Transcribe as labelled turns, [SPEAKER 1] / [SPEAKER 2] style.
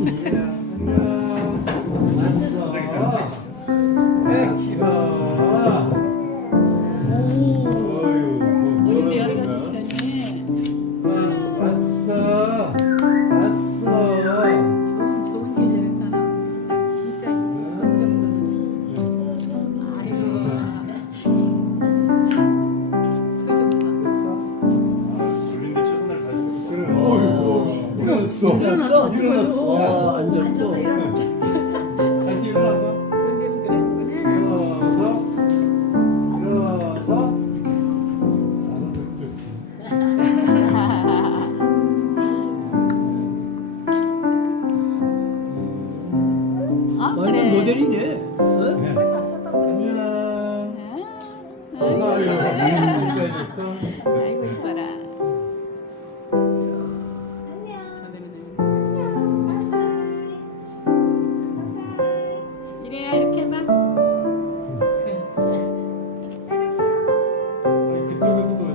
[SPEAKER 1] yeah.
[SPEAKER 2] 일어났어.
[SPEAKER 3] 일어났어,
[SPEAKER 2] 일어났어.
[SPEAKER 3] 일어났어.
[SPEAKER 2] 안 잤어.
[SPEAKER 1] 다시
[SPEAKER 3] 그랬구나.
[SPEAKER 1] 일어나서 일어나서
[SPEAKER 3] 아,
[SPEAKER 2] 완전
[SPEAKER 3] 그래.
[SPEAKER 2] 모델이네. 어?
[SPEAKER 1] 안녕
[SPEAKER 3] 아,
[SPEAKER 1] 아유, 이거 있어. 이래야 이렇게 막. 아니 그쪽에서도